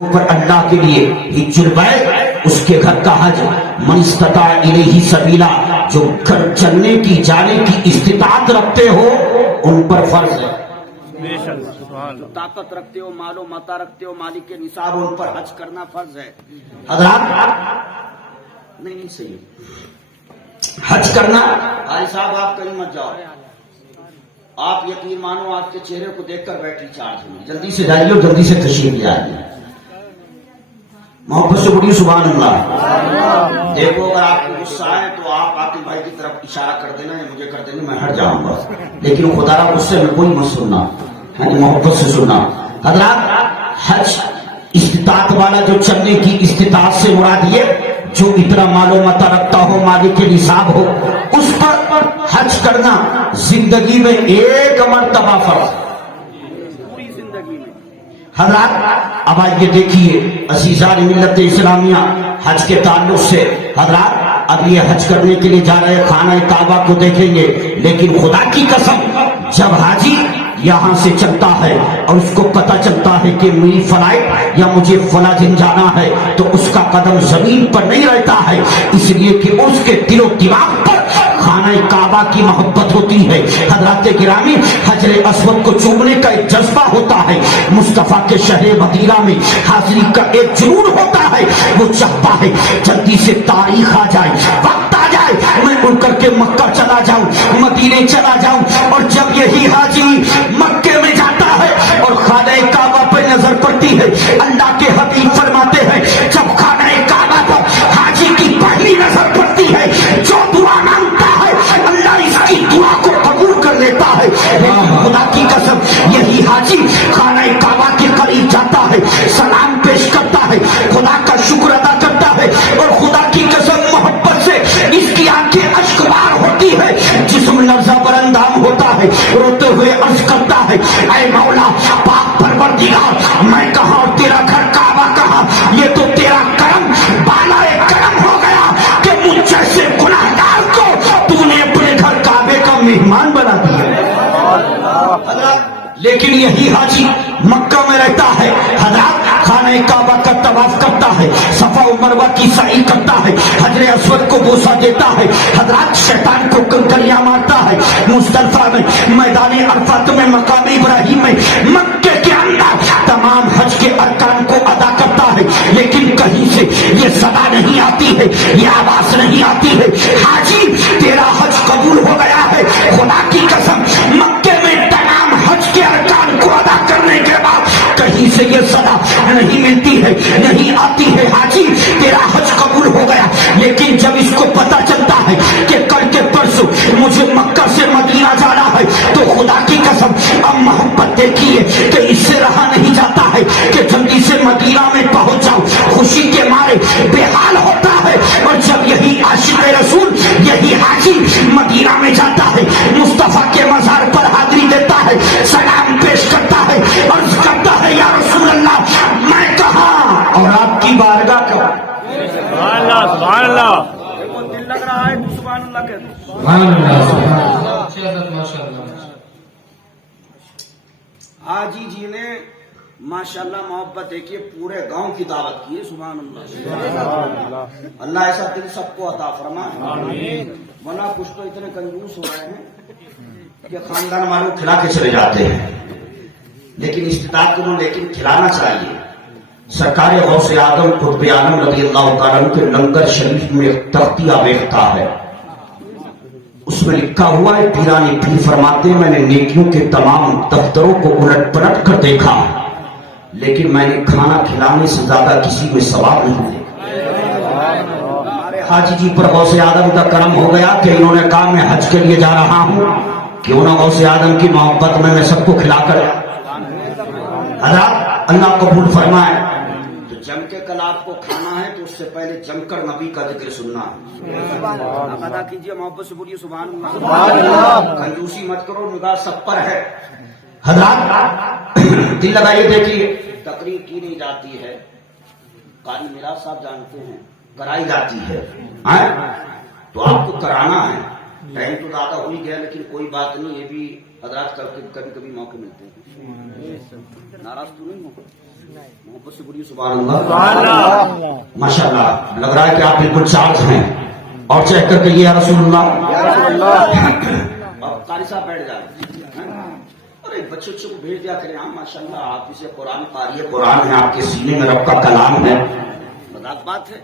پر اللہ کے لیے حج البیت، اس کے گھر کا حج، من استطاع الیہ سبیلا، جو گھر چلنے کی جانے کی استطاعت رکھتے ہو ان پر فرض ہے، جو طاقت رکھتے ہو، مال و متا رکھتے ہو، مالک کے نصاب، ان پر حج کرنا فرض ہے۔ حضرات نہیں صحیح حج کرنا، بھائی صاحب آپ کہیں مت جاؤ، آپ یقین مانو آپ کے چہرے کو دیکھ کر بیٹری چارج ہوئی، جلدی سے جائیے، جلدی سے تشریف لے آئیے، محبت سے بولیے سبحان اللہ۔ دیکھو اگر آپ کو غصہ آئے تو آپ عاقل بھائی کی طرف اشارہ کر دینا، یا مجھے کر دینا، میں ہٹ جاؤں گا، لیکن خدا را غصے میں کوئی مت سننا، محبت سے سننا۔ حضرات حج استطاعت والا، جو چلنے کی استطاعت سے مراد یہ جو اتنا مال و متا رکھتا ہو، مالک کے نصاب ہو، اس پر حج کرنا زندگی میں ایک مرتبہ فرض، پوری زندگی میں۔ حضرات اب آئیے دیکھیے عزیزان ملت اسلامیہ، حج کے تعلق سے حضرات اب یہ حج کرنے کے لیے جا رہے خانہ کعبہ کو دیکھیں گے، لیکن خدا کی قسم جب حاجی یہاں سے چلتا ہے اور اس کو پتا چلتا ہے کہ میری فلائٹ یا مجھے فلاں دن جانا ہے، تو اس کا قدم زمین پر نہیں رہتا ہے، اس لیے کہ اس کے دل و دماغ پر خانہ کعبہ کی محبت ہوتی ہے۔ حضرات گرامی، حجر اسود کو چومنے کا ایک جذبہ ہوتا ہے، مصطفیٰ کے شہر مدینہ میں حاضری کا ایک جنون ہوتا ہے، وہ چاہتا ہے جلدی سے تاریخ آ جائے، وقت آ جائے، میں اڑ کر کے مکہ چلا جاؤں، مدینے چلا جاؤں۔ اور جب یہی حاجی مکے میں جاتا ہے اور خانہ کعبہ پہ نظر پڑتی ہے، اللہ کے حبیب فرماتے ہیں جب خانہ کعبہ پر حاجی کی پہلی نظر پڑتی ہے، جو دعا مانگتا ہے اللہ اس کی دعا کو قبول کر لیتا ہے۔ خدا کی قسم یہی حاجی خانہ کعبہ کے قریب جاتا ہے، سلام پیش کرتا ہے، خدا کا شکر ادا کرتا ہے، اور خدا کی قسم محبت سے اس کی آنکھیں اشک بار ہوتی ہے، جسم لرزہ بر اندام ہوتا ہے، روتے ہوئے عرض کرتا ہے اے مولا پاک پروردگار، میں کہاں اور تیرا گھر کعبہ کہاں، یہ تو تیرا کرم بالا کرم ہو گیا کہ مجھ جیسے گناہگار کو تو نے اپنے گھر کعبے کا مہمان بنا دیا۔ لیکن یہی حاجی مکہ میں رہتا ہے، حضرات خانہ کعبہ کا طواف کرتا ہے، صفا و مروہ کی سعی کرتا ہے، حجر اسود کو بوسہ دیتا ہے، حضرات شیطان کو کنکریاں مارتا ہے، مزدلفہ میں، میدان عرفات میں، مقام ابراہیم میں، مکے کے اندر تمام حج کے ارکان کو ادا کرتا ہے، لیکن کہیں سے یہ صدا نہیں آتی ہے، یہ آواز نہیں آتی ہے حاجی تیرا حج قبول ہو گیا ہے۔ خدا کی قسم مکے میں تمام حج کے ارکان کو ادا کرنے کے بعد کہیں سے یہ صدا نہیں ملتی ہے، نہیں آتی ہے حاجی تیرا حج قبول ہو گیا۔ لیکن جب اس کو پتا چلتا ہے کہ کل کے پرسوں مجھے مکہ سے مدینہ جانا ہے، تو خدا کی قسم اب محبت دیکھیے کہ اس سے رہا نہیں جاتا ہے کہ جلدی سے مدینہ میں پہنچ جاؤں، خوشی کے مارے بے حال ہوتا ہے۔ اور جب یہی عاشق رسول، یہی حاجی مدینہ میں جاتا ہے، مصطفیٰ کے مزار پر حاضری دیتا ہے، سلام پیش کرتا ہے، عرض کرتا ہے یا رسول اللہ میں کہاں اور آپ کی بارگاہ کہاں۔ سبحان اللہ سبحان اللہ، دل لگ رہا ہے تو سبحان اللہ کہتے ہیں۔ سبحان اللہ، ماشاءاللہ۔ حاجی جی نے ماشاءاللہ محبت دیکھیے پورے گاؤں کی دعوت کی ہے، سبحان اللہ۔ اللہ ایسا دل سب کو عطا فرمائے، ورنہ کچھ تو اتنے کنجوس ہو رہے ہیں کہ خاندان والوں کھلا کے چلے جاتے ہیں، لیکن استطاعت کو لیکن کھلانا چاہیے۔ سرکار غوث اعظم قطب عالم رضی اللہ تعالیٰ عنہ کے لنگر شریف میں ایک تختیہ بیٹھتا ہے، اس میں لکھا ہوا ہے پیرانی پیر فرماتے ہیں میں نے نیکیوں کے تمام دفتروں کو الٹ پلٹ کر دیکھا، لیکن میں نے کھانا کھلانے سے زیادہ کسی میں ثواب نہیں دیکھا۔ حاجی جی پر غوث اعظم کا کرم ہو گیا کہ انہوں نے کہا میں حج کے لیے جا رہا ہوں، کیوں نہ غوث اعظم کی محبت میں سب کو کھلا کر اللہ قبول فرمائے۔ تو جم کے کل آپ کو کھانا ہے تو اس سے پہلے جم کر نبی کا ذکر سننا ہے۔ ادا کیجیے محبت سے بولیے سبحان اللہ۔ کنجوسی مت کرو، نگاہ سب پر ہے۔ حضرات دل لگائیے دیکھیے، تقریر کی نہیں جاتی ہے، قاری میراث صاحب جانتے ہیں، کرائی جاتی ہے، تو آپ کو کرانا ہے۔ ٹائم تو زیادہ ہو ہی گیا، لیکن کوئی بات نہیں، یہ بھی حضرات کبھی کبھی موقع ملتے ہیں، ناراض تو نہیں ہو؟ محبت سے بولیے سبحان اللہ۔ ماشاء اللہ، لگ رہا ہے کہ آپ بالکل چارج ہیں، اور چیک کر کے یہ یا رسول اللہ۔ اور قاری صاحب بیٹھ جائیں، ارے بچے کو بھیج دیا کریں، ہاں ماشاء اللہ آپ اسے قرآن قاری قرآن ہے، آپ کے سینے میں رب کا کلام ہے، مذاق بات ہے۔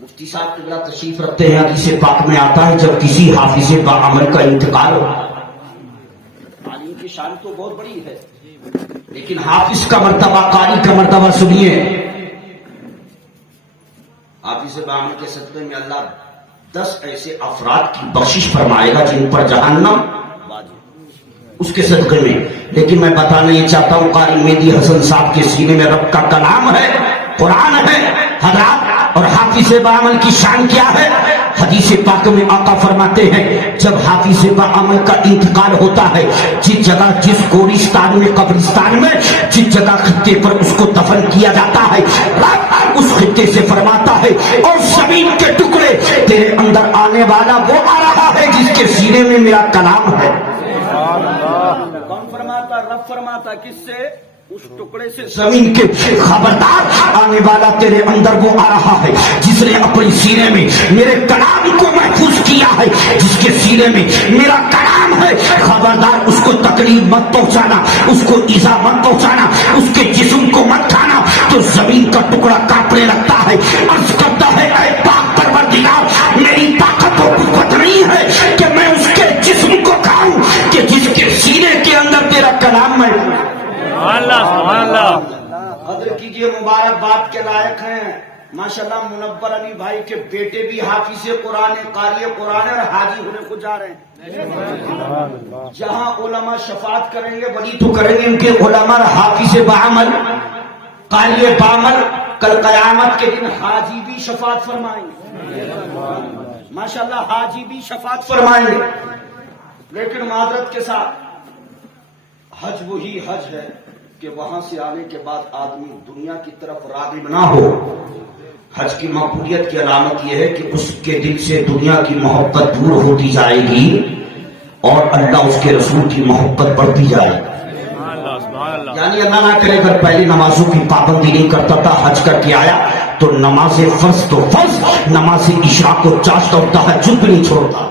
مفتی صاحب قبلہ تشریف رکھتے ہیں، حدیث پاک میں آتا ہے جب کسی حافظ باعمل کا انتقال ہو، عالم کی شان تو بہت بڑی ہے، لیکن حافظ کا مرتبہ، قاری کا مرتبہ سنیے، حافظ باعمل کے صدقے میں اللہ 10 ایسے افراد کی بخشش فرمائے گا جن پر جہنم واجب، اس کے صدقے میں۔ لیکن میں بتانا یہ چاہتا ہوں، قاری مہدی حسن صاحب کے سینے میں رب کا کلام ہے، قرآن ہے حضرات، اور حافظ باعمل کی شان کیا ہے؟ حدیث پاک میں آقا فرماتے ہیں جب حافظ باعمل کا انتقال ہوتا ہے، جس جگہ، جس گورستان میں، قبرستان میں، جس جگہ خطے پر اس کو دفن کیا جاتا ہے، رب اس خطے سے فرماتا ہے اور زمین کے ٹکڑے تیرے اندر آنے والا وہ آ رہا ہے جس کے سینے میں میرا کلام ہے۔ کون فرماتا؟ رب فرماتا، کس سے؟ اس ٹکڑے سے زمین کے، خبردار آنے والا تیرے اندر وہ آ رہا ہے جس نے اپنے سینے میں میرے کلام کو محفوظ کیا ہے، جس کے سینے میں میرا کلام ہے، خبردار اس کو تکلیف مت پہنچانا، اس کو ایذا مت پہنچانا، اس کے جسم کو مت کھانا۔ تو زمین کا ٹکڑا کانپنے لگتا ہے، عرض کرتا ہے اے پاک پروردگار، میری طاقت و قوت نہیں ہے کہ میں اس کے جسم کو کھاؤں کہ جس کے سینے کے اندر تیرا کلام ہے۔ سبحان اللہ۔ قدر کیجئے، مبارکباد کے لائق ہیں ماشاءاللہ۔ منور علی بھائی کے بیٹے بھی حافظ قرآن، قاری قرآن اور حاجی ہونے کو جا رہے ہیں۔ جہاں علماء شفاعت کریں گے ولی تو کریں گے ان کے علماء، حافظ باعمل، قاری باعمل، کل قیامت کے دن حاجی بھی شفاعت فرمائیں گے ماشاءاللہ، حاجی بھی شفاعت فرمائیں گے۔ لیکن معذرت کے ساتھ، حج وہی حج ہے کہ وہاں سے آنے کے بعد آدمی دنیا کی طرف راغب نہ ہو۔ حج کی مقبولیت کی علامت یہ ہے کہ اس کے دل سے دنیا کی محبت دور ہوتی جائے گی اور اللہ اس کے رسول کی محبت بڑھتی جائے گی۔ یعنی اللہ نہ کرے اگر پہلی نمازوں کی پابندی نہیں کرتا تھا، حج کر کے آیا تو نماز فرض تو فرض، نماز عشاء کو چاشتا اور تہجد بھی نہیں چھوڑتا۔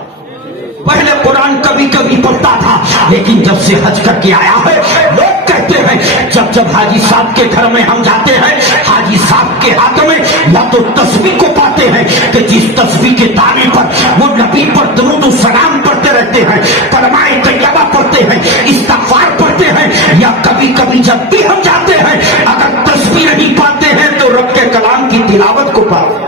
پہلے قرآن کبھی کبھی پڑھتا تھا، لیکن جب سے حج کر کے آیا ہے، لوگ کہتے ہیں جب حاجی صاحب کے گھر میں ہم جاتے ہیں، حاجی صاحب کے ہاتھ میں یا تو تسبیح کو پاتے ہیں کہ جس تسبیح کے دانے پر وہ نبی پر درود و سلام پڑھتے رہتے ہیں، کلمہ طیبہ پڑھتے ہیں، استغفار پڑھتے ہیں، یا کبھی کبھی جب بھی ہم جاتے ہیں اگر تسبیح نہیں پاتے ہیں تو رب کے کلام کی تلاوت کو پاتے ہیں،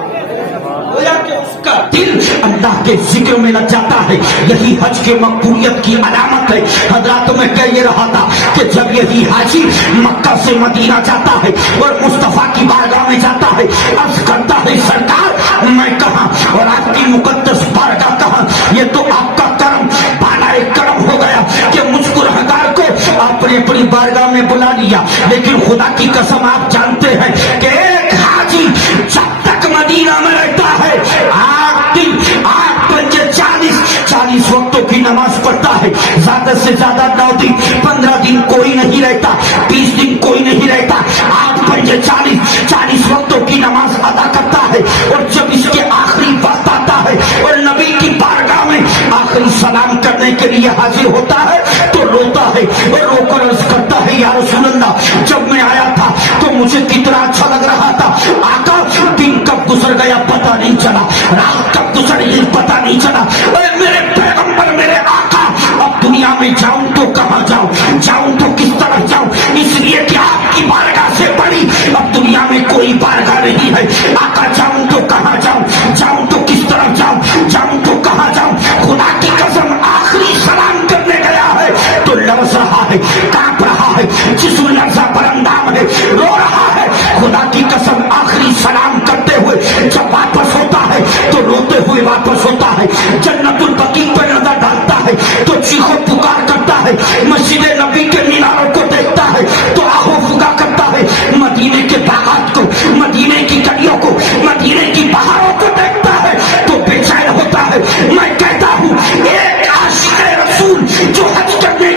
گویا کہ اس کا دل اللہ کے ذکر میں لگ جاتا ہے۔ یہی حج کے مقبولیت کی علامت ہے۔ حضرات میں کہہ یہ رہا تھا کہ جب یہی حاجی مکہ سے مدینہ جاتا ہے اور مصطفیٰ کی بارگاہ میں جاتا ہے، عرض کرتا ہے سرکار میں کہاں اور آپ کی مقدس بارگاہ کہاں؟ یہ تو آپ کا کرم، بالائے کرم ہو گیا کہ مجھ گنہگار کو آپ نے اپنی بارگاہ میں بلا لیا۔ لیکن خدا کی قسم آپ جانتے ہیں کہ ایک حاجی جب تک مدینہ میں رہتا ہے 8 دن 8 بجے 40 وقتوں کی نماز پڑھتا ہے، زیادہ سے زیادہ 9 دن 15 دن کوئی نہیں رہتا، 20 دن کوئی نہیں رہتا، 8 بجے 40 وقتوں کی نماز ادا کرتا ہے۔ اور جب اس کے آخری وقت آتا ہے اور نبی کی بارگاہ میں آخری سلام کرنے کے لیے حاضر ہوتا ہے تو روتا ہے اور رو کر عرض کرتا ہے یا رسول اللہ، جب میں آیا تھا تو مجھے کتنا اچھا لگ رہا تھا، آقا دن کب گزر گیا پتہ نہیں چلا، رات کب گزر گئی پتہ نہیں چلا، اے میرے پیغمبر، میرے آقا، اب دنیا میں جاؤں تو کہاں جاؤں تو کس طرح جاؤں، اس لیے کہ آپ کی بارگاہ سے بڑی اب دنیا میں کوئی بارگاہ نہیں ہے۔ آقا جاؤں تو کہاں جاؤں تو کس طرح جاؤں تو کہاں جاؤں؟ خدا کی قسم آخری سلام کرنے گیا ہے تو لرز رہا ہے، کانپ رہا ہے، جسم لرزہ پر اندام ہے، رو رہا ہے۔ خدا کی قسم آخری سلام کرتے ہوئے جب واپس ہوتا ہے تو روتے ہوئے واپس ہوتا ہے، جنت البقیع پر نظر ڈالتا ہے تو چیخو پکار کرتا ہے، مسجد نبی کے میناروں کو دیکھتا ہے تو آہو فگا کرتا ہے، مدینے کے باغات کو، مدینے کی گلیوں کو، مدینے کی پہاڑوں کو دیکھتا ہے تو بے چین ہوتا ہے۔ میں کہتا ہوں ایک عاشق رسول جو حج کرنے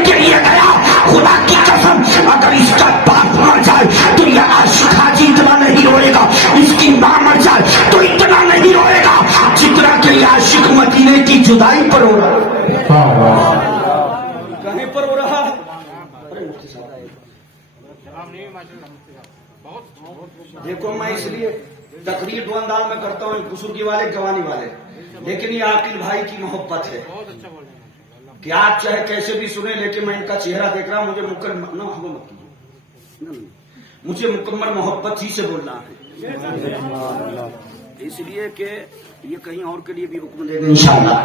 کی ماں مر جائے تو اتنا نہیں روئے گا جتنا کہ یہ عاشق مدینے کی جدائی پر ہو رہا ہے. کہیں پر ہو رہا ہے؟ دیکھو میں اس لیے تقریر دو انداز میں کرتا ہوں، بزرگی والے جوانی والے، لیکن یہ عاقل بھائی کی محبت ہے کہ آپ چاہے کیسے بھی سنیں، لیکن میں ان کا چہرہ دیکھ رہا ہوں، مجھے مکمل محبت ہی سے بولنا ہے، اس لیے کہ یہ کہیں اور کے لیے بھی حکم دے گا انشاءاللہ.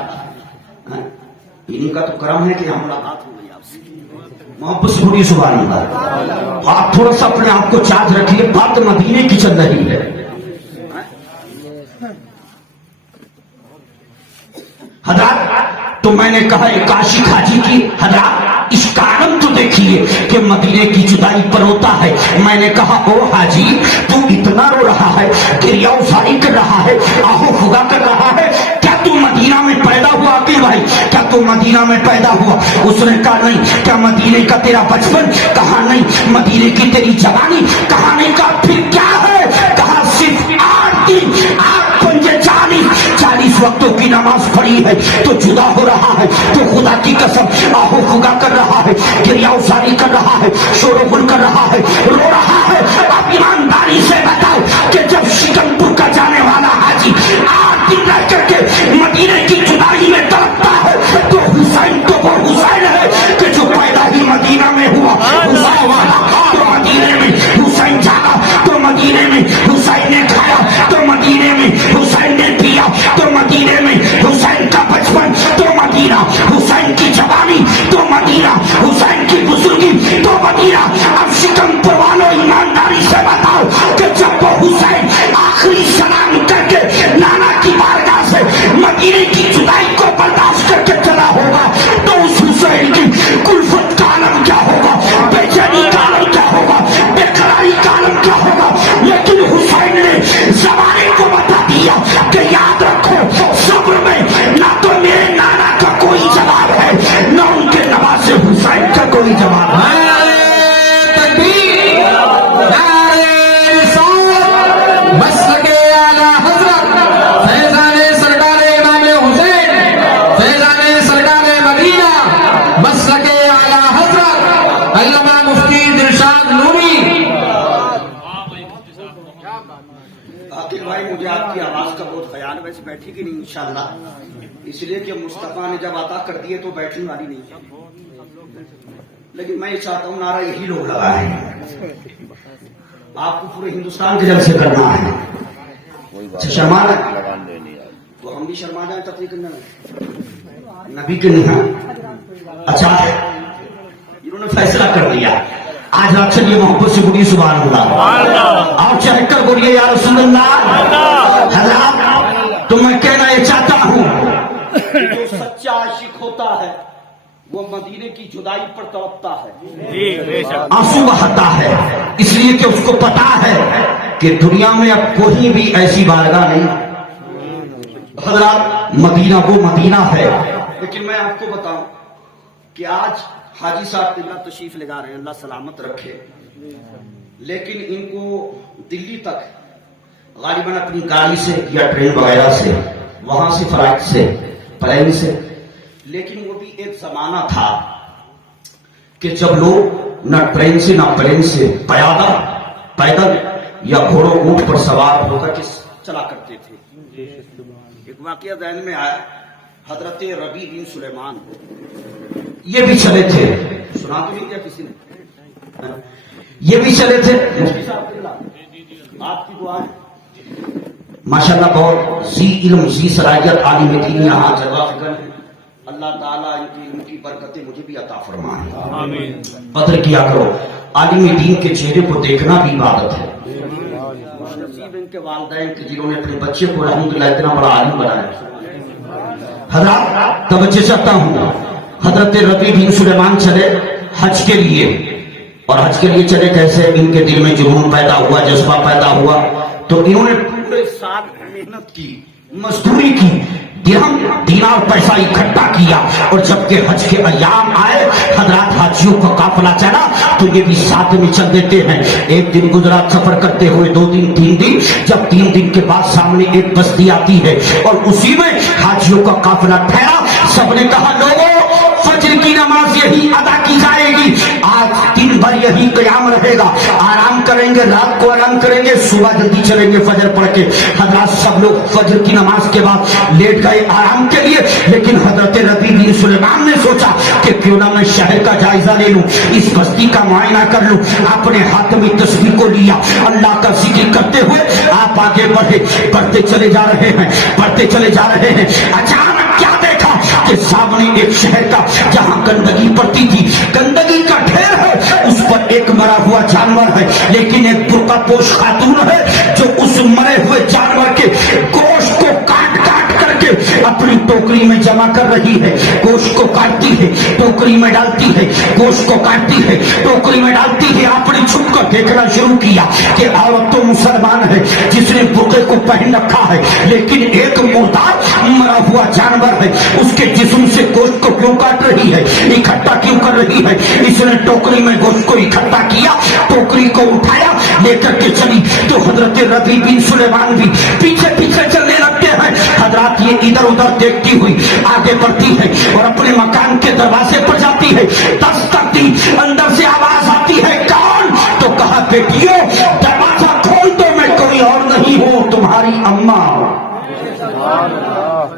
ان کا تو کرم ہے کہ ہم ملاقات ہو گئی آپ سے، محبت سے بڑی سبحان اللہ. آپ تھوڑا سا اپنے آپ کو چارج رکھیے، بات مدینے کی چل رہی ہے. حضرات تو میں نے کہا ایک عاشق حاجی کی، حضرات اس کارن تو دیکھیے کہ مدینے کی جدائی پر ہوتا ہے. میں نے کہا او حاجی تو اتنا رو رہا ہے، کریا افزائی کر رہا ہے، آہو خدا کر رہا ہے، کیا تو مدینہ میں پیدا ہوا؟ عقیل بھائی کیا تو مدینہ میں پیدا ہوا؟ اس نے کہا نہیں. کیا مدینے کا تیرا بچپن؟ کہا نہیں. مدینے کی تیری جوانی؟ کہا نہیں. کہا پھر کیا ہے؟ کہا صرف 8 دن 8 پنجے 40 وقتوں کی نماز پڑھی ہے تو جدا ہو رہا ہے، تو خدا کی قسم آہو خدا کر رہا ہے، گریا افزاری کر رہا ہے، شور و غل کر رہا ہے، رو رہا ہے. اب ایمانداری سے بتاؤ کہ جب شکنپور کا جانے والا حاجی 8 دن رہ کر کے مدینے کی جدائی میں تڑپتا ہے تو حسین تو وہ حسین ہے کہ جو پیدا ہی مدینہ میں ہوا. حسین والا تو مدینے میں حسین جاگا تو مدینے میں حسین نے کھایا تو مدینے میں حسین نے پیا تو مدینے میں حسین کا بچپن تو مدینہ، حسین کی جوانی تو مدینہ، حسین کی بزرگی تو مدینہ. اب شکنپور والوں ایمانداری سے بتاؤ کہ جب وہ حسین آخری سلام کر کے نانا کی بارگاہ سے مدینے کی جدائی کو برداشت کر کے چلا ہوگا تو اس حسین کی کلفت کا عالم کیا ہوگا، بے چینی کا عالم کیا ہوگا، بے قراری کا عالم کیا ہوگا. لیکن حسین نے زمانے کو بتا دیا کہ یاد رکھو صبر میں نہ تو میرے نانا کا کوئی جواب ہے نہ ان کے نواز حسین کا کوئی جواب ہے. مجھے آپ کی آواز کا بہت خیال ہے، ویسے بیٹھی کہ نہیں انشاءاللہ، اس لیے کہ مصطفیٰ نے جب عطا کر دیے تو بیٹھنے والی نہیں. لیکن میں یہ چاہتا ہوں نعرہ یہی لوگ لگائیں، آپ کو پورے ہندوستان کے جلسے کرنا ہے. شرما تو ہم بھی شرما جائیں تقریر کرنے میں، نبی کے نہیں. اچھا انہوں نے فیصلہ کر لیا. آج آپ چلیے محبت سے بولیے سبحان اللہ، اور چڑھ کر بولیے یا رسول اللہ. حضرات تو میں کہنا یہ چاہتا ہوں کہ جو سچا عاشق ہوتا ہے وہ مدینے کی جدائی پر تڑپتا ہے، آنسو بہاتا ہے، اس لیے کہ اس کو پتا ہے کہ دنیا میں اب کوئی بھی ایسی بارگاہ نہیں. حضرات مدینہ وہ مدینہ ہے. لیکن میں آپ کو بتاؤں کہ آج حاجی صاحب قبلہ تشریف لگا رہے ہیں، اللہ سلامت رکھے، لیکن ان کو دلی تک غالباً اپنی گاڑی سے یا ٹرین وغیرہ سے، وہاں سے فلائٹ سے، پلین سے. لیکن وہ بھی ایک زمانہ تھا کہ جب لوگ نہ ٹرین سے نہ پلین سے پیدل یا گھوڑوں اونٹ پر سوار ہو کر کے چلا کرتے تھے. ایک واقعہ ذہن میں آیا، حضرت ربیع بن سلیمان یہ بھی چلے تھے، سنا تو نہیں کیا کسی نے، یہ بھی چلے تھے. آپ کی دعا ہے ماشاءاللہ، بہت ذی علم ذی صلاحیت عالم دین یہاں جگہ فکر ہے. اللہ تعالیٰ ان کی برکتیں مجھے بھی عطا فرمائے. آمین. قدر کیا کرو، عالم دین کے چہرے کو دیکھنا بھی عبادت ہے. نصیب ان کے والدین کے جنہوں نے اپنے بچے کو الحمدللہ اتنا بڑا عالم بنایا. حضرات توجہ چاہتا ہوں، حضرت ربیع بن سلیمان چلے حج کے لیے، اور حج کے لیے چلے کیسے؟ ان کے دل میں جنون پیدا ہوا، جذبہ پیدا ہوا، تو انہوں نے پورے سال محنت کی मजदूरी की, दिरहम दीनार पैसा इकट्ठा किया, और जबकि हज के अयाम आए, हजरात हाजियों का काफिला चला, तो ये भी साथ में चल देते हैं। एक दिन गुजरात सफर करते हुए 2 दिन 3 दिन, जब 3 दिन के बाद सामने एक बस्ती आती है और उसी में हाजियों का काफिला ठहरा। सबने कहा लोगों, फजर की नमाज यही अदा की जाएगी, आज दिन भर यही कयाम रहेगा, आराम करेंगे, रात को आराम करेंगे, सुबह जल्दी चलेंगे फजर पढ़ के। हजरत सब लोग फजर की नमाज के बाद लेट गए आराम के लिए, लेकिन हजरत रबी बिन सुलेमान ने सोचा कि क्यों ना मैं शहर का जायजा ले लूं, इस बस्ती का मुआयना कर लूं। अपने हाथ में तस्बीह को लिया, अल्लाह का जिक्र करते हुए आप आगे बढ़े, बढ़ते चले जा रहे हैं, बढ़ते चले जा रहे हैं। अचानक क्या देखा कि सामने एक शहर का, जहां गंदगी पड़ती थी, गंदगी का ढेर है, उस पर एक मरा हुआ जानवर है, लेकिन एक बुर्कापोश खातून है जो उस मरे हुए जानवर के गोश्त को काट काट करके अपनी टोकरी में जमा कर रही है। गोश्त को काटती है, टोकरी में डालती है, गोश्त को काटती है, टोकरी में डालती है। आपने छुप कर देखना शुरू किया कि औरत तो मुसलमान है जिसने बुर्के को पहन रखा है, लेकिन एक मुर्दार मरा हुआ जानवर है, उसके जिस्म से गोश्त को क्यों काट रही है, इकट्ठा क्यों कर रही है। इसने टोकरी में गोश्त को इकट्ठा किया, टोकरी को उठाया, लेकर के चली, तो हजरत रबी बिन सुलेमान भी पीछे पीछे चलने लगते हैं। हजरत ये इधर उधर देखती हुई आगे बढ़ती है और अपने मकान के दरवाजे पर जाती है। दस्तक दी, अंदर से आवाज आती है, कौन? तो कहा बेटियों दरवाजा खोल दो, मैं कोई और नहीं हूं, तुम्हारी अम्मा।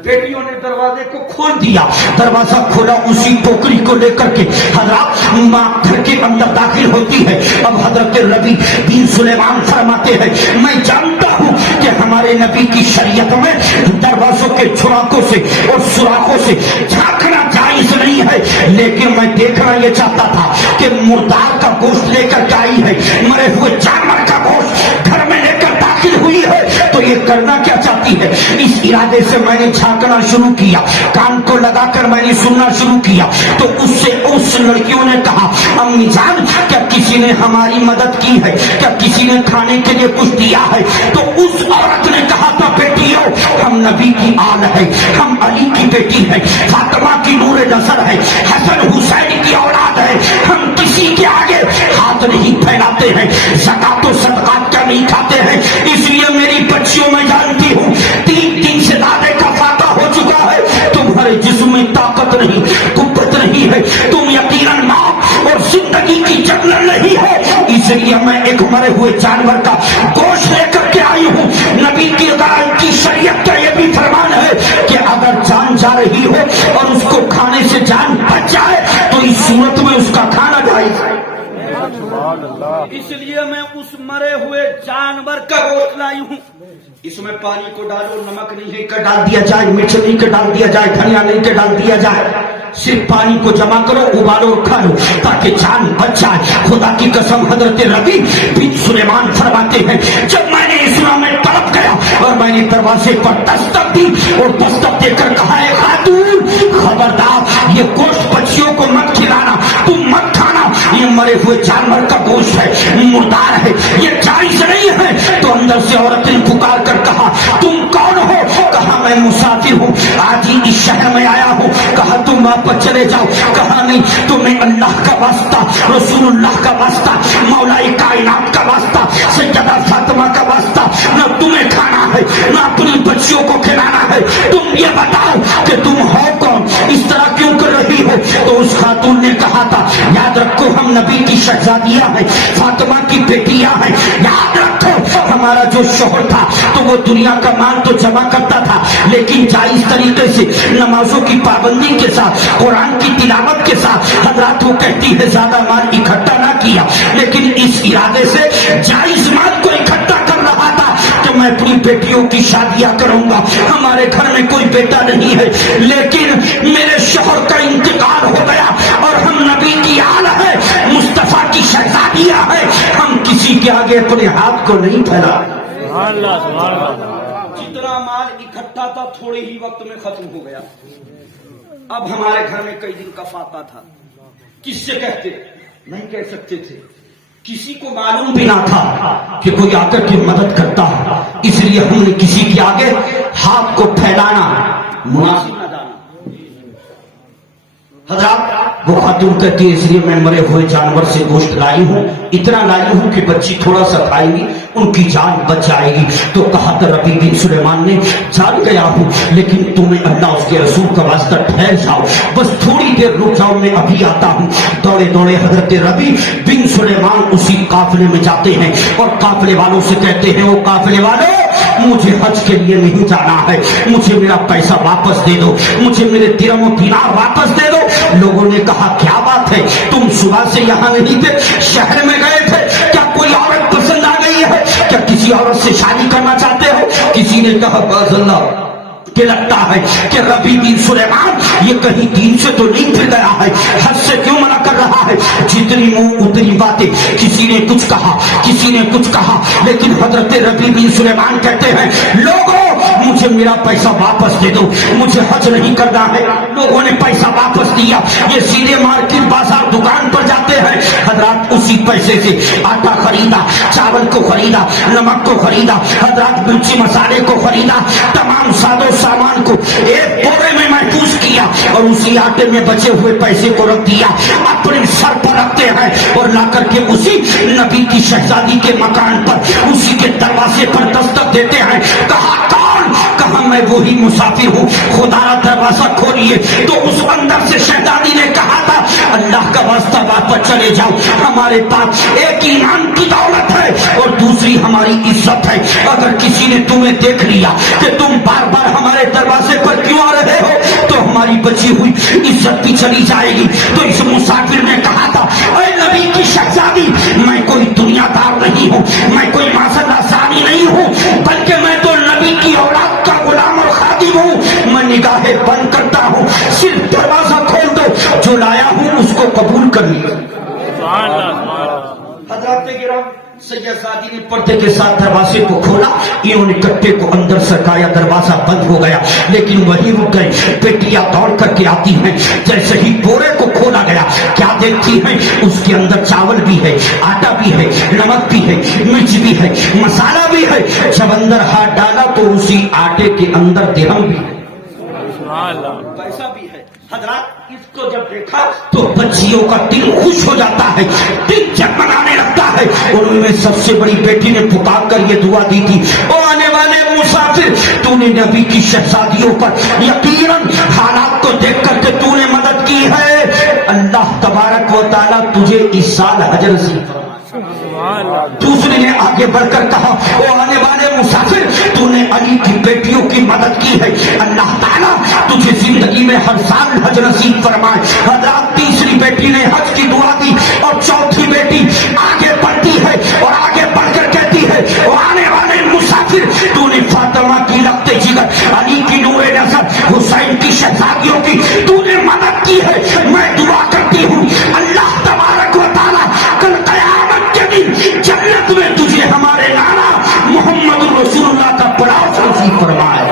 बेटियों ने दरवाजे को खोल दिया, दरवाजा खोला, उसी टोकरी को लेकर के हजरत मां घर के अंदर दाखिल होती है। अब हजरत रबी बिन सुलेमान फरमाते हैं, मैं जानता हूं कि हमारे नबी की शरीयत में दरवाजों के छुराकों से और सुराखों से झांकना जायज नहीं है, लेकिन मैं देखना यह चाहता था कि मुर्दार का गोश्त लेकर के आई है, मरे हुए जानवर का गोश्त घर में लेकर दाखिल हुई है, तो ये करना क्या चाहती है। इस इरादे से मैंने झांकना शुरू किया, कान को लगाकर मैंने सुनना शुरू किया, तो उससे उस लड़कियों ने कहा, अम्मी जान क्या किसी ने हमारी मदद की है, क्या किसी ने खाने के लिए कुछ दिया है। तो उस औरत ने कहा था, बेटियों हम नबी की आल है, हम अली की बेटी है, फातिमा की नूर नसर है, हसन हुसैन की औलाद है, हम किसी के आगे हाथ नहीं फैलाते हैं, ज़कात और सदकात क्या नहीं खाते हैं। इसलिए मेरी बच्चियों में जानती हूँ 3 दिन से दादे का फाका हो चुका है, तुम्हारे जिस्म में ताकत नहीं, कुव्वत नहीं है, तुम यकीनन मौत और जिंदगी की जंगल नहीं है, इसलिए मैं एक मरे हुए जानवर का गोश्त लेकर के आई हूँ। नबी की शरीयत का यह भी फरमान है कि अगर जान जा रही हो और उसको खाने से जान बच जाए तो इस सूरत में उसका खाना जायज है। इसलिए मैं उस मरे हुए जानवर का गोश्त लाई हूँ। इसमें पानी को डालो, नमक नहीं कर डाल दिया जाए, मिर्च नहीं कर डाल दिया जाए, धनिया नहीं कर डाल दिया जाए, सिर्फ पानी को जमा करो, उबालो और खा लो ताकि जान बच जाए। खुदा की कसम हजरत रबी बिन सुलेमान फरमाते हैं, जब मैंने इस्लाम में तड़प गया और मैंने दरवाजे पर दस्तक दी और दस्तक देकर कहा, है खातून खबरदार ये गोश्त बच्चियों को मत खिलाना, तुम मत खाना, ये मरे हुए जानवर का गोश्त है, मुर्दार है, ये जायज नहीं है। तो अंदर से औरत ने पुकार कर कहा, तुम कौन हो? कहा मैं मुसाफिर हूँ, आज ही इस शहर में आया हूँ। कहा तुम वापस चले जाओ। कहा नहीं, तुम्हें अल्लाह का वास्ता, रसूलुल्लाह का वास्ता, मौलाए कायनात का वास्ता, सैयदा फातिमा का वास्ता, न तुम्हें खाना है न अपनी बच्चियों को खिलाना है। तुम ये बताओ कि तुम हो कौन, इस तरह क्यों कर रही हो? तो उस खातून ने कहा था, याद रखो हम नबी की शहजादियां हैं, फातिमा की बेटियां हैं, याद रखो हमारा जो शोहर था तो वो दुनिया का माल तो जमा करता था, लेकिन जायज तरीके से नमाजों की पाबंदी के साथ, कुरान की तिलावत के साथ। हजरत वो कहती है ज्यादा माल इकट्ठा ना किया, लेकिन इस इरादे से जायज माल को इकट्ठा कर रहा था कि मैं अपनी बेटियों की शादियां करूंगा। हमारे घर में कोई बेटा नहीं है, लेकिन मेरे शोहर का इंतकाल हो गया और हम नबी की आल है, मुस्तफा की शहजादियां है, हम किसी के आगे अपने हाथ को नहीं फैला। जितना माल इकट्ठा था थोड़े ही वक्त में खत्म हो गया। अब हमारे घर में कई दिन का फाका था, किससे कहते? नहीं कह सकते थे, किसी को मालूम भी ना था कि कोई आकर के मदद करता है, इसलिए हमने किसी के आगे हाथ फसाद को फैलाना मुनासिब न जाना। हजरात वो खातून कहती है इसलिए मैं मरे हुए जानवर से गोश्त लाई हूँ, इतना लाई हूँ कि बच्ची थोड़ा सा खाएगी उनकी जान बच जाएगी। तो कहा था रबी बिन सुलेमान ने जान गया हूँ लेकिन तुम्हें अल्लाह उसके रसूल का वास्ता ठहर जाओ, बस थोड़ी देर रुक जाओ, मैं अभी आता हूँ। दौड़े दौड़े हजरत रबी बिन सुलेमान उसी काफिले में जाते हैं और काफिले वालों से कहते हैं वो काफिले वालों मुझे हज के लिए नहीं जाना है, मुझे मेरा पैसा वापस दे दो, मुझे मेरे दिरहम और दीनार वापस दे दो। लोगों ने कहा क्या बात है, तुम सुबह से यहाँ नहीं थे, शहर में गए थे, क्या कोई औरत पसंद आ गई है, क्या किसी औरत से शादी करना चाहते हो? किसी ने कहा बाज़ल्ला के लगता है कि रबी बिन सुलेमान ये कहीं दीन से तो नहीं फिर गया है, हज से क्यों मना कर रहा है? जितनी मुंह उतनी बातें, किसी ने कुछ कहा किसी ने कुछ कहा, लेकिन हजरत रबी बिन सुलेमान कहते हैं लोगों मुझे मेरा पैसा वापस दे दो, मुझे हज नहीं करना है। लोगों ने पैसा वापस दिया, ये सीधे मार्केट बाजार दुकान पर जाते हैं। हजरात उसी पैसे से आटा खरीदा, चावल को खरीदा, नमक को खरीदा, हजरात मिर्ची मसाले को खरीदा, तमाम सादो सामान को एक बोरे में महफूज किया और उसी आटे में बचे हुए पैसे को रख दिया, अपने सर पर रखते हैं और ला करके उसी नबी की शहजादी के मकान पर उसी के दरवाजे पर दस्तक देते हैं। कहा मैं वही मुसाफिर हूँ, खुदा दरवाजा खोलिए। तो उस अंदर से शहजादी ने कहा था अल्लाह का वास्ता वापस चले जाओ, हमारे पास एक ईमान की दौलत है और दूसरी हमारी इज्जत है। अगर किसी ने तुम्हें देख लिया कि तुम बार बार हमारे दरवाजे पर क्यों आ रहे हो तो हमारी बची हुई इज्जत भी चली जाएगी। तो इस मुसाफिर ने कहा था ऐ नबी की शहजादी मैं कोई दुनियादार नहीं हूँ, मैं कोई माशल्लाह सानी नहीं हूँ, बल्कि मैं तो नबी की औलाद का गुलाम और खादिम हूँ। मैं निगाहें बंद करता हूँ, सिर्फ दरवाजा खोल दो, जो लाया हूँ उसको कबूल कर लिया। हजरत गिराम सैयदजादी ने पर्दे के साथ दरवाजे को खोला, इन्होंने कट्टे को अंदर सरकाया, दरवाजा बंद हो गया, लेकिन वहीं रुक गए। बेटियां दौड़ करके आती हैं, जैसे ही बोरे को खोला गया क्या देखती हैं उसके अंदर चावल भी है, आटा भी है, नमक भी है, मिर्च भी है, मसाला भी है। जब अंदर हाथ डाला तो उसी आटे के अंदर दिरहम भी है, पैसा भी है। हजरात इसको जब देखा तो बच्चियों का दिल खुश हो जाता है, दिल जगमगाने लगता है। और उनमें सबसे बड़ी बेटी ने पुकार कर ये दुआ दी थी ओ आने वाले मुसाफिर, तूने नबी की शहजादियों पर यकीनन हालात को देख करके तूने मदद की है, अल्लाह तबारक व तआला तुझे इस साल हज नसीब फरमाए। दूसरे ने आगे बढ़कर कहा ओ आने वाले मुसाफिर, तूने अली की बेटियों की मदद की है, अल्लाह ताला तुझे जिंदगी में हर साल हज नसीब फरमाए। हजरात तीसरी बेटी ने हज की दुआ दी और चौथी बेटी आगे बढ़ती है और आगे बढ़कर कहती है ओ आने वाले मुसाफिर, तूने फातिमा की रखते जिगर, अली की नूरे नजर, हुसैन की शहजादियों की तूने मदद की है। मैं दुआ करती हूँ अल्लाह तबारक व तआला कल क़यामत के दिन जन्नत में तुझे हमारे नाना मोहम्मद रसूलुल्लाह का पड़ाव नसीब फरमाए।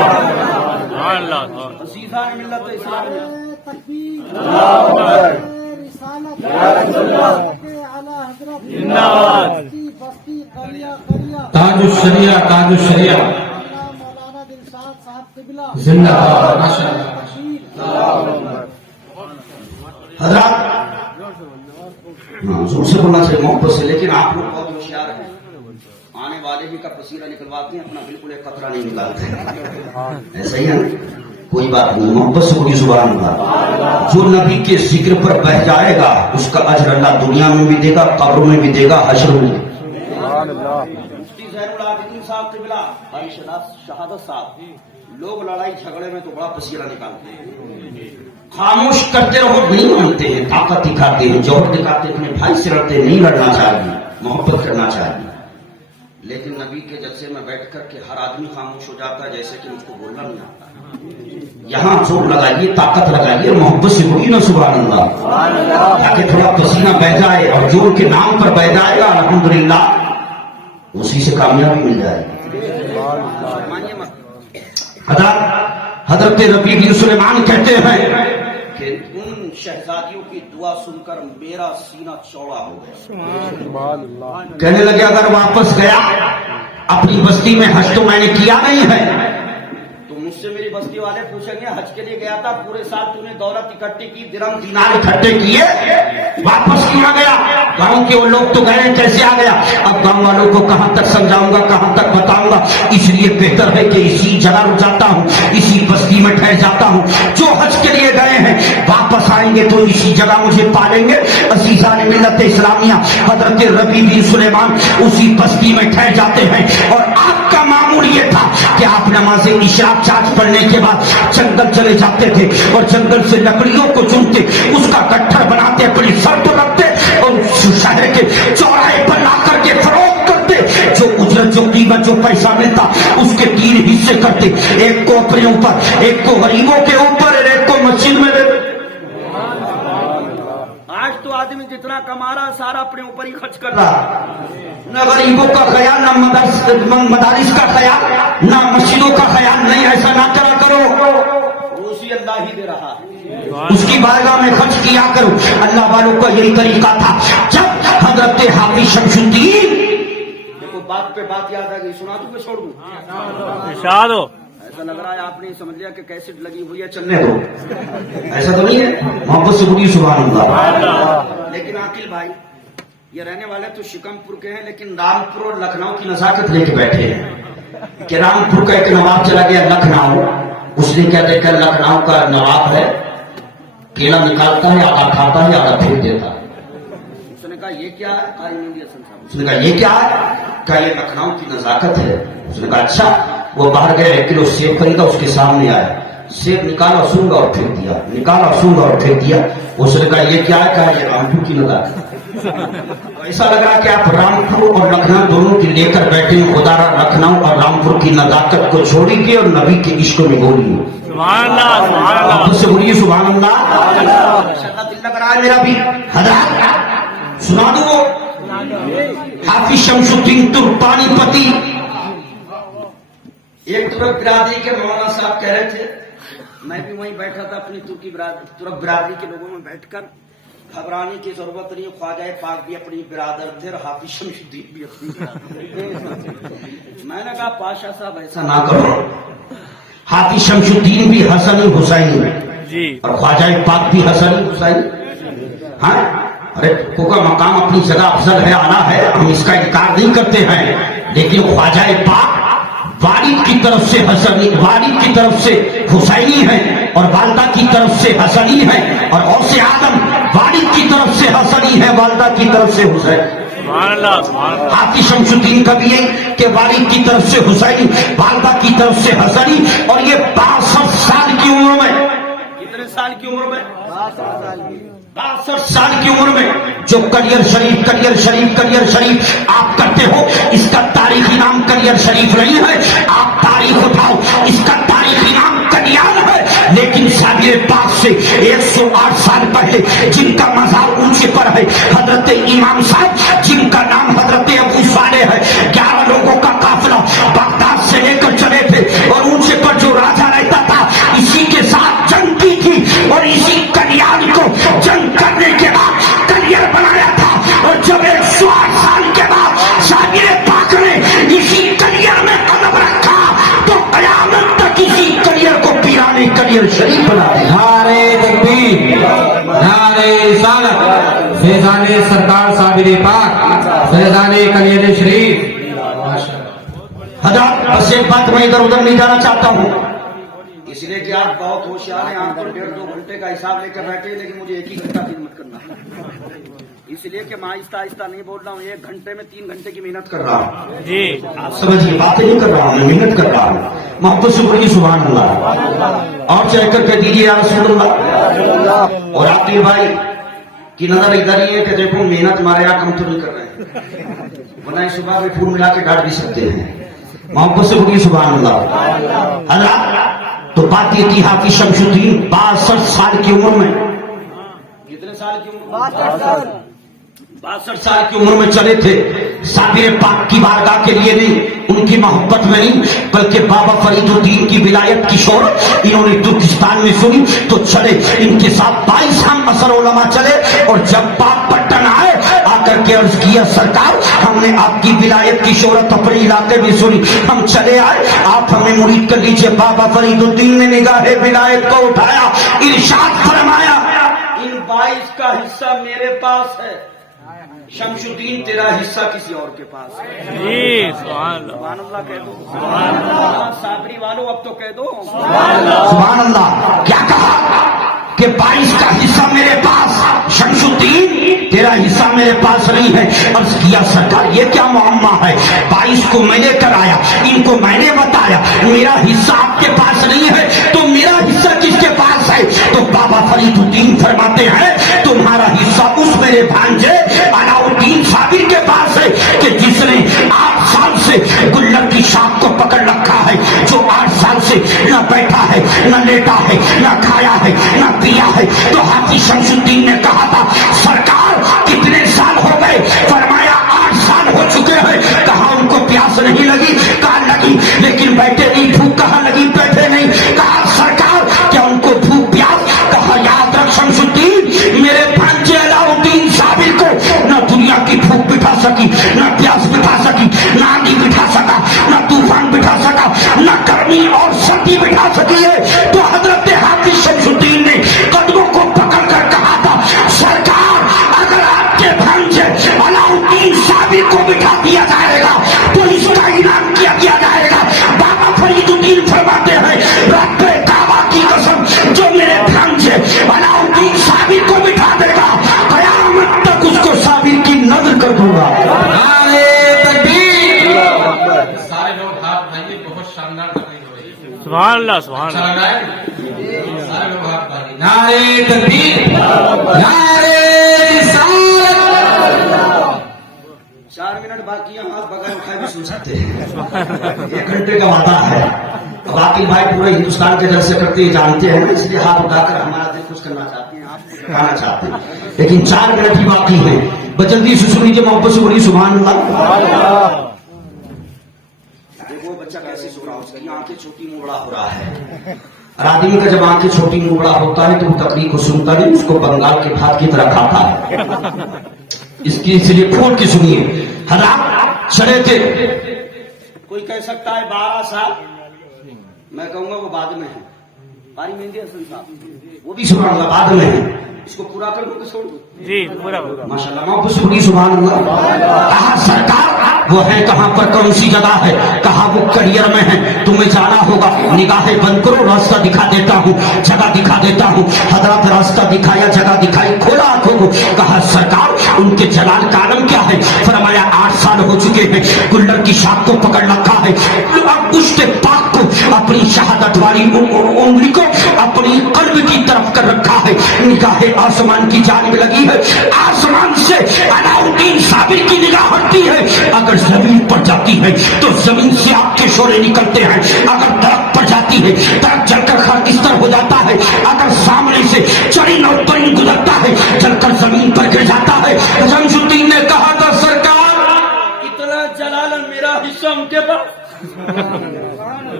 ताजुश शरिया ताजुश शरिया जिंदाबाद माशाअल्लाह। हजरात जोर से बोलना चाहिए मोहब्बत से, लेकिन आप लोग बहुत होशियार हैं, आने वाले भी का पसीना निकलवाते हैं, अपना बिल्कुल एक कतरा नहीं निकालते। ऐसा ही है, कोई बात नहीं, मोहब्बत से कोई सुभान अल्लाह। जो नबी के जिक्र पर बह जाएगा उसका अजर अल्लाह दुनिया में भी देगा, कब्र में भी देगा, हश्र में भी। शहादत साहब लोग लड़ाई झगड़े में तो बड़ा पसीना निकालते हैं, खामोश करते रहो नहीं मानते हैं, ताकत दिखाते हैं, जोहर दिखाते हैं, अपने भाई से लड़ते नहीं लड़ना चाहिए, मोहब्बत करना चाहिए। लेकिन नबी के जलसे में बैठ कर के हर आदमी खामोश हो जाता है जैसे कि मुझको बोलना नहीं आता। यहाँ जोर लगाइए, ताकत लगाइए, मोहब्बत से बोलिए ना सुभान अल्लाह, ताकि थोड़ा पसीना बह जाए और जोर के नाम पर बह जाएगा अल्हम्दुलिल्लाह, उसी से कामयाबी मिल जाएगी। हजरत रबी बिन सुलेमान कहते हैं कि उन शहजादियों की दुआ सुनकर मेरा सीना चौड़ा हो गया। कहने लगे अगर वापस गया अपनी बस्ती में हज तो मैंने किया नहीं है, तो मुझसे मेरी बस्ती वाले पूछेंगे हज के लिए गया था, पूरे साल तूने दौलत इकट्ठी की, दिरहम दीनार इकट्ठे किए, वापस क्यों आ गया? गांव के वो लोग तो गए, कैसे आ गया? अब गांव वालों को कहां तक समझाऊंगा, कहां तक बताऊंगा? इसलिए बेहतर है कि इसी जगह रुक जाता हूं, इसी बस्ती में ठहर जाता हूं। जो हज के लिए गए हैं वापस आएंगे तो इसी जगह मुझे पालेंगे। अज़ीज़ान मिल्लत इस्लामिया हजरत रबी बिन सुलेमान उसी बस्ती में ठहर जाते हैं। और आपका मामूल ये था कि आप नमाज इशराक चार्ज पढ़ने के बाद जंगल चले जाते थे और जंगल से लकड़ियों को चुनते, उसका गट्ठर बनाते, अपनी सर पर रखते और शहर के चौराहे पर ला करके फरोख्त करते। जो उजरत, जो कीमत, जो पैसा मिलता उसके 3 हिस्से करते, एक को अपने ऊपर, एक को गरीबों के ऊपर और एक को मस्जिद में देते। आज तो आदमी जितना कमा रहा सारा अपने ऊपर ही खर्च कर रहा, न गरीबों का ख्याल, न मदारिस का ख्याल, न मस्जिदों का ख्याल। नहीं, ऐसा ना करा करो, रोजी अल्लाह ही दे रहा है, उसकी बारगाह में खर्च किया करो। अल्लाह वालों का यही तरीका था। जब हजरत हाफिज शमसुद्दीन, देखो बात पे बात याद आ गई, सुना दूं मैं छोड़ दूं? इरशाद हो। ऐसा लग रहा है आपने समझ लिया कि कैसेट लगी हुई है, चलने दो, ऐसा तो नहीं है। मोहब्बत से बोलिए सुभान अल्लाह। लेकिन आकिल भाई, ये रहने वाले तो शिकमपुर के हैं, लेकिन रामपुर और लखनऊ की नजाकत लेके बैठे हैं कि रामपुर का एक नवाब चला गया लखनऊ, उसने क्या देखा, लखनऊ का नवाब है, केला निकालता है, आधा खाता है, आधा फेंक देता है। उसने कहा ये क्या है? उसने कहा ये क्या है? क्या ये लखनऊ की नजाकत है? उसने कहा अच्छा। वो बाहर गए, 1 किलो सेब खरीदा, उसके सामने आया, सेब निकाला, सूंघा और फेंक दिया, निकाला, सूंघा और फेंक दिया। उसने कहा ये क्या है? कहा ये रामपुर की नजाकत। ऐसा लग रहा कि आप रामपुर और लखनऊ दोनों की लेकर बैठे हैं। खुदा लखनऊ और रामपुर की नजाकत को छोड़िए और नबी के इश्क में बोलिए सुभान अल्लाह, सुभान अल्लाह। आपसे बोलिए सुभान अल्लाह। दिल लग रहा है मेरा भी। हजरत सुना दो, हाफिज शमसुद्दीन तुर्क-पानीपती, एक तुर्क बिरादरी के मौलाना साहब कह रहे थे, मैं भी वहीं बैठा था अपनी तुर्क बिरादरी के लोगों में बैठकर, घबराने की जरूरत नहीं, ख्वाजा पाक भी अपनी बिरादर थे और हाफिज शमसुद्दीन भी अपनी। मैंने कहा पाशा साहब ऐसा ना करो, हाफिज शमसुद्दीन भी हसनी हुसैनी जी और ख्वाजा पाक भी हसनी हुसैनी। हाँ, अरे कोका मकाम अपनी जगह अफजल है, आला है, हम इसका इनकार नहीं करते हैं, लेकिन ख्वाजा पाक वालिद की तरफ से हसनी, वालिद की तरफ से हुसैनी है और वालदा की तरफ से हसनी है, और औसे आदम वालिद की तरफ से हसनी है, वालदा की तरफ से हुसैन। सुभान अल्लाह, सुभान अल्लाह। हाफिज शमसुद्दीन का भी है कि वालिद की तरफ से हुसैनी, वालदा की तरफ से हसनी, और ये 62 साल की उम्र में, कितने साल की उम्र में? 62 साल की उम्र में जो करियर शरीफ, करियर शरीफ, करियर शरीफ आप करते हो, इसका तारीखी नाम करियर शरीफ नहीं है। आप तारीख उठाओ, इसका तारीखी नाम कदियान है। लेकिन साबिर पाक से 108 साल पहले जिनका मज़ार ऊंचे पर है, हजरत इमाम साहब जिनका नाम हजरत अबू सालेह है, 11 लोगों का काफिला बगदाद से लेकर चले थे और ऊंचे पर जो राजा रहता था इसी के साथ जंग की थी और इसी कदियान को जंग करने के बाद करियर बनाया था। और जब 108 साल के बाद साबिर पाक ने इसी करियर में कदम रखा तो कयामत तक इसी करियर को पीराने करियर शरीफ बना दिया। नारे तकबीर, नारे रिसालत, फैज़ाने सरकार साबिर पाक, फैज़ाने कलियत शरीफ। हजरत बस एक बात मैं इधर उधर नहीं जाना चाहता हूँ, इसलिए कि आप बहुत होशियार हैं, आप तो 1.5-2 घंटे का हिसाब लेकर बैठे, लेकिन मुझे 1 ही घंटा खिदमत करना है। इसलिए कि मैं आहिस्ता आहिस्ता नहीं बोल रहा हूँ, 1 घंटे में 3 घंटे की मेहनत कर रहा हूँ जी। आप समझिए, बातें नहीं कर रहा हूँ, मेहनत कर रहा हूँ। मोहब्बत से बोलिए सुभान अल्लाह, और चढ़कर कह दीजिए या रसूल अल्लाह। और आकिल भाई की नजर इधर ही है कि देखो मेहनत मारे आप कम तो नहीं कर रहे हैं, वरना सुबह में फूल मिला के डाल भी सकते हैं। मोहब्बत से बोलिए सुभान अल्लाह। अल्लाह तो बात ये थी, हाफिज शमसुद्दीन 62 साल की उम्र में, कितने साल की उम्र? 62 साल की उम्र में चले थे साबिर पाक की बारगाह के लिए नहीं, उनकी मोहब्बत में नहीं, बल्कि बाबा फरीदुद्दीन की विलायत की शोहरत इन्होंने तुर्किस्तान में सुनी तो चले। इनके साथ 22 हम असर उलमा चले और जब पाक पट्टन आए आकर के अर्ज किया, सरकार हमने आपकी विलायत की शोहरत अपने इलाके में सुनी, हम चले आए, आप हमें मुरीद कर लीजिए। बाबा फरीदुद्दीन ने निगाहे विलायत को उठाया, इरशाद फरमाया, इन 22 का हिस्सा मेरे पास है, शमशुद्दीन तेरा हिस्सा किसी और के पास है। जी सुभान अल्लाह, सुभान अल्लाह कह दो, सुभान अल्लाह, साबरी वालों अब तो कह दो सुभान अल्लाह, सुभान अल्लाह। क्या कहा कि 22 का हिस्सा मेरे पास, शमशुद्दीन तेरा हिस्सा मेरे पास नहीं है। अर्ज किया, सरकार ये क्या मुअम्मा है, 22 को मैंने कराया, इनको मैंने बताया, मेरा हिस्सा आपके पास नहीं है, तो मेरा हिस्सा किसके पास है? तो बाबा फरीदुद्दीन फरमाते हैं, तुम्हारा हिस्सा उस मेरे भांजे अलाउद्दीन साबिर के पास है कि जिसने 8 साल से गुल्लर की शाख को पकड़ रखा है, जो 8 साल से न बैठा है, न लेटा है, न खाया है, न पिया है। तो हाजी शमशुद्दीन ने कहा था, सरकार कितने साल हो गए? फरमाया 8 साल हो चुके हैं। कहा उनको प्यास नहीं लगी? कहा लगी, लेकिन बैठे नहीं। भूख कहाँ लगी? बैठे नहीं। कहा सरकार क्या उनको भूख प्यास? कहा याद रख शमशुद्दीन, मेरे भांजे अलाउद्दीन साबिर को न दुनिया की भूख बिठा सकी, न प्यास बिठा सकी, न आंधी बिठा सका, न तूफान बिठा सका, न गर्मी और सर्दी बिठा सकी है। तो हजरत हाफिज शमशुद्दीन ने कदमों को पकड़ कर कहा था, सरकार अगर आपके भांजे अलाउद्दीन साबिर को बिठा दिया जाएगा तो इसका इनाम किया दिया जाएगा। बाबा फरीदुद्दीन फरमाते हैं, रब्बे काबा की कसम, जो मेरे भांजे अलाउद्दीन साबिर को बिठा देगा, कयामत तक उसको साबिर की नजर कर दूंगा। नारे तकबीर। सारे लोग हाथ भाइये, बहुत शानदार तकरीर हो रही है। सुभान अल्लाह, सुभान अच्छा अल्लाह, लग रहा है? सारे लोग हाथ भाइये। नारे तकबीर, नारे रिसालत। 4 मिनट बाकी है, हाथ बगैर उठाए भी सुन सकते हैं। 1 घंटे का वादा है। वाकिल भाई पूरे हिंदुस्तान के दर से करते हैं, जानते हैं, इसलिए हाथ उठाकर हमारा दिल खुश करना चाहते हैं, आप दिखाना चाहते हैं, लेकिन 4 मिनट ही बाकी है। जल्दी से सुन लीजिए, मोहब्बत से बोलिए सुभान अल्लाह। देखो बच्चा कैसे सो रहा है, उसकी आंखें छोटी मुंह बड़ा हो रहा है। और आदमी का जब आंखें छोटी मुंह बड़ा होता है तो वो तकलीफ को सुनता नहीं, उसको बंगाल के भात की तरह खाता है। इसकी इसलिए खोल के सुनिए। हालात चले थे, कोई कह सकता है 12 साल, मैं कहूंगा वो बाद में है। पारी मेहंदी हसन साहब वो भी सुभान अल्लाह बाद में है, इसको पूरा कर दो छोड़ दो। जी पूरा होगा। माशाल्लाह, मोहब्बत से बोलिए सुभान अल्लाह। कहा सरकार वो है कहाँ पर, कौन सी जगह है? कहा वो करियर में है, तुम्हें जाना होगा, निगाहें बंद करो, रास्ता दिखा देता हूँ, जगह दिखा देता हूँ। हजरत रास्ता दिखाया, जगह दिखाई, खोला आंखों को। कहा सरकार उनके जलाल का आलम क्या है? फरमाया 8 साल हो चुके हैं, गुल्लर की शाख को पकड़ रखा है, अब उसके पाक को अपनी शहादत वाली उंगली को अपनी कल्ब की तरफ कर रखा है, निगाहें आसमान की जानिब लगी है। आसमान से अलाउद्दीन साबिर की निगाह हटती है, अगर जमीन पर जाती है तो जमीन से आपके शोरे निकलते हैं, अगर दरख्त पर जाती है दरख्त जलकर खाकिस्तर हो जाता है, अगर सामने से चरीन और तरीन गुजरता है जलकर जमीन पर गिर जाता है। शमशुद्दीन ने कहा था सरकार इतना जलालन मेरा हिस्सा उनके पास,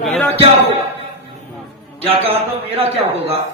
मेरा क्या होगा? क्या कहा था मेरा क्या होगा?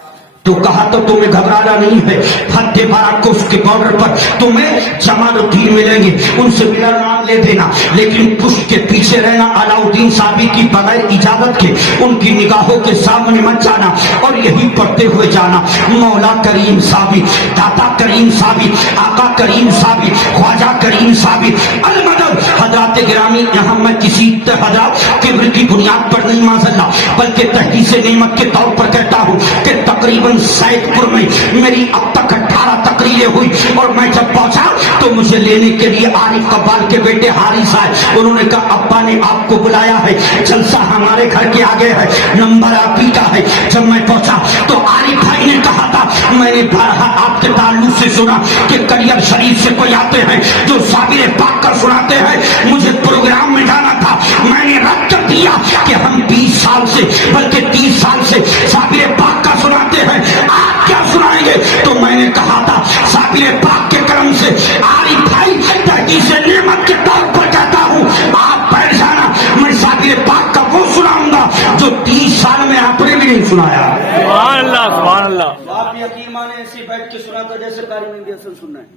तो कहा तो तुम्हें घबराना नहीं है, फतेह बाराकोस के बॉर्डर पर तुम्हें जमालुद्दीन मिलेंगे, उनसे मेरा नाम ले देना, लेकिन पुष्ट के पीछे रहना, अलाउद्दीन साबिर की बगैर इजाजत के उनकी निगाहों के सामने मत जाना और यही पढ़ते हुए जाना, मौला करीम साबिर, दाता करीम साबिर, आका करीम साबिर, ख्वाजा करीम साबिर, अलमदद। हजरात गिरामी, यहाँ मैं किसी हजरत किब्र की बुनियाद पर नहीं माज़ल्ला, बल्कि तहदीस नेमत के तौर पर कहता हूँ कि तकरीबन सैदपुर में मेरी अब तक 18 तकरीरें हुई और मैं जब पहुंचा तो मुझे लेने के लिए आरिफ कब्बाल के बेटे हारिस आए। उन्होंने कहा अब्बा ने आपको बुलाया है, जलसा हमारे घर के आगे है, नंबर आप ही का है। जब मैं पहुंचा तो आरिफ भाई ने कहा था, मैंने बारहा आपके ताल्लुक से सुना कि करियर शरीफ से कोई आते हैं जो साबिर पाक कर सुनाते हैं, मुझे प्रोग्राम में जाना था, मैंने रद्द कर दिया कि हम 20 साल से बल्कि 30 साल से साबिर पाक का सुनाते हैं, आप क्या सुनाएंगे? तो मैंने कहा था साबिर पाक के करम से आरिफ भाई तहदीस नेमत के तौर पर कहता हूँ आप बैठ जाना, मैं साबिर पाक का वो सुनाऊंगा जो 30 साल में आपने भी नहीं सुनाया। सुभान अल्लाह, सुभान अल्लाह। आप यकीन माने ऐसे बैठ के सुनाता वजह से कारी नहीं दिया सुनना है।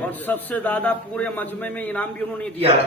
और सबसे ज्यादा पूरे मजमे में इनाम भी उन्होंने दिया था,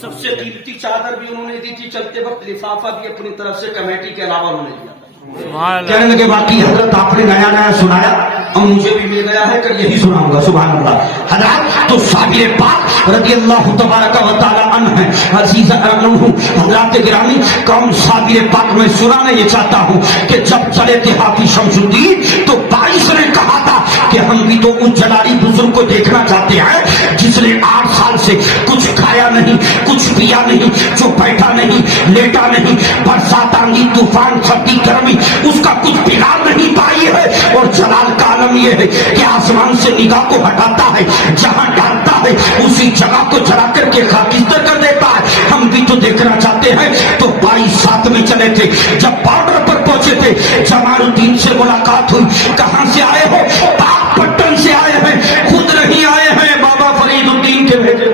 सबसे कीमती चादर भी उन्होंने दी थी, चलते वक्त लिफाफा भी अपनी तरफ से कमेटी के अलावा उन्होंने दिया था। कहने लगे बाकी हजरत आपने नया नया सुनाया और मुझे भी मिल गया है कि यही सुनाऊंगा। सुभान अल्लाह। हजरत तो साबिर पाक रज़ी अल्लाह तबारक व तआला अन्हु है, अजीज हजरत गिरामी कौन साबिर पाक में सुनाना ये चाहता हूँ कि जब चले थे हाफिज शमसुद्दीन तो बारिश ने कहा था कि हम भी तो उस जलाली बुजुर्ग को देखना चाहते हैं जिसने 8 साल से कुछ खाया नहीं, कुछ पिया नहीं, जो बैठा नहीं, लेटा नहीं, बरसात आंधी तूफान सर्दी गर्मी उसका कुछ बिगाड़ नहीं पाई है। और जलाल का आलम यह है कि आसमान से निगाह को हटाता है, जहां डालता है उसी जगह को जला करके खाकिस्तर कर देता है। हम भी तो देखना चाहते हैं। तो 22-7 में चले थे, जब बॉर्डर पर पहुंचे थे जमालुद्दीन से मुलाकात हुई। कहां से आए हो? पाकपट्टन से आए हैं, खुद नहीं आए हैं, बाबा फरीदुद्दीन के भेजे।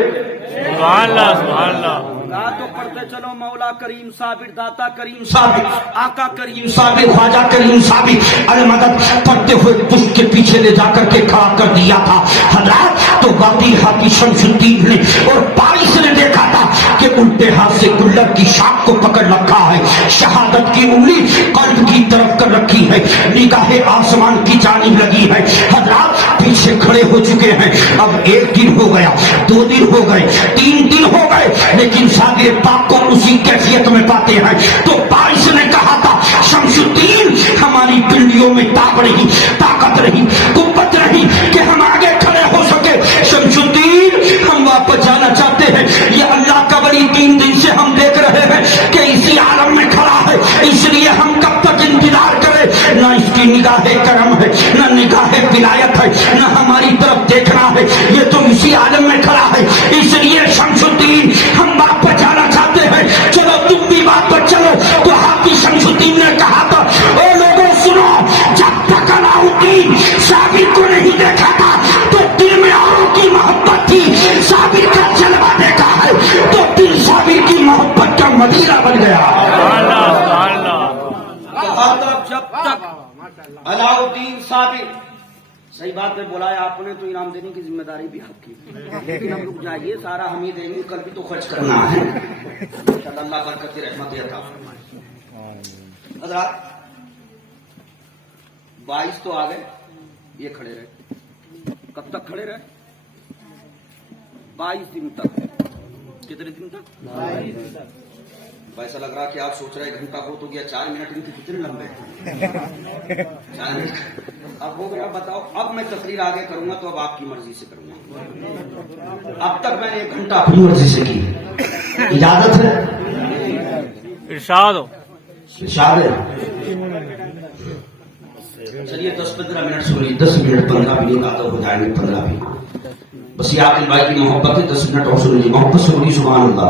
सुभान अल्लाह, सुभान अल्लाह। तो पढ़ते चलो मौला करीम साबिर, दाता करीम साबिर, आका करीम साबिर, ख्वाजा करीम साबिर अल मदद पढ़ते हुए पुष्प के पीछे ले जाकर के खड़ा कर दिया था। हजरत तो बाकी हाफिज शमसुद्दीन ने और बारिश ने देखा था कि उल्टे हाथ से गुल्लर की शाख को पकड़ रखा है, शहादत की उंगली कल्ब की तरफ कर रखी है, निगाहें आसमान की जानिब लगी है। हजरत पीछे खड़े हो चुके हैं। अब 1 दिन हो गया, 2 दिन हो गए, 3 दिन हो गए, लेकिन साबिर पाक को उसी कैफियत में पाते हैं। तो बारिश ने कहा था शमसुद्दीन हमारी पिंडियों में ताकत रही, ताकत रही, कुव्वत रही कि हम आगे खड़े हो सके। शमसुद्दीन हम वापस जाना चाहते हैं। ये अल्लाह का वली 3 दिन से हम देख रहे हैं कि इसी आलम में खड़ा है, इसलिए हम कब तक इंतजार करें? ना इसकी निगाहे करम है, ना निगाहे विलायत है, ना हमारी तरफ देखना है, ये तो इसी आलम में खड़ा है। इसलिए शमसुद्दीन हम वापस जाना चाहते हैं, चलो तुम भी वापस चलो। तो हाफिज शमसुद्दीन ने कहा था, ओ लोगों सुनो, जब तक अलाउद्दीन साबिर को नहीं देखा था तो दिल में औरों की मोहब्बत थी, साबिर का जलवा देखा है तो दिल साबिर की मोहब्बत का मदीना बन गया। जब तक अलाउद्दीन साबिर, सही बात है, बुलाया आपने तो इनाम देने की जिम्मेदारी भी आपकी, लेकिन हम रुक जाइए, सारा हम ही देंगे, कल भी तो खर्च करना है। अल्लाह बरकत रहमत अता फरमाए। हज़रात 22 तो आ गए, ये खड़े रहे, कब तक खड़े रहे? 22 दिन तक। कितने दिन तक? 22 दिन तक। ऐसा लग रहा कि आप सोच रहे घंटा हो तो गया, 4 मिनट इनके कितने लंबे? 4 मिनट अब हो गया। बताओ, अब मैं तकरीर आगे करूंगा तो अब आपकी मर्जी से करूंगा। अब तक मैंने 1 घंटा अपनी मर्जी से की, इजाजत है? इरशाद हो। इरशाद है। चलिए 10-15 मिनट सुनिए, 10 मिनट 15 मिनट आगे हो जाएंगे, 15 मिनट बस। ये आकिल भाई की मोहब्बत है, 10 मिनट और सुनिए, मोहब्बत से बोलिए सुभान अल्लाह।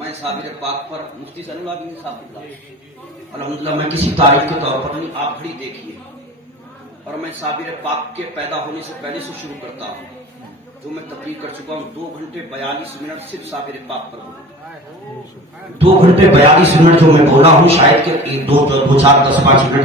मैं साबिर पाक पर मुफ्ती सल्लल्लाहु अलैहि वसल्लम अल्हम्दुलिल्लाह, मैं किसी तारीफ के तौर पर नहीं, आप घड़ी देखिए। और मैं साबिर पाक के पैदा होने से पहले से शुरू करता हूँ, जो मैं तकरीर कर चुका हूँ। 2 घंटे 42 मिनट सिर्फ साबिर पाक पर बोला। 2 घंटे 42 मिनट जो मैं बोला हूँ, शायद के 2, 4, 10, 5 मिनट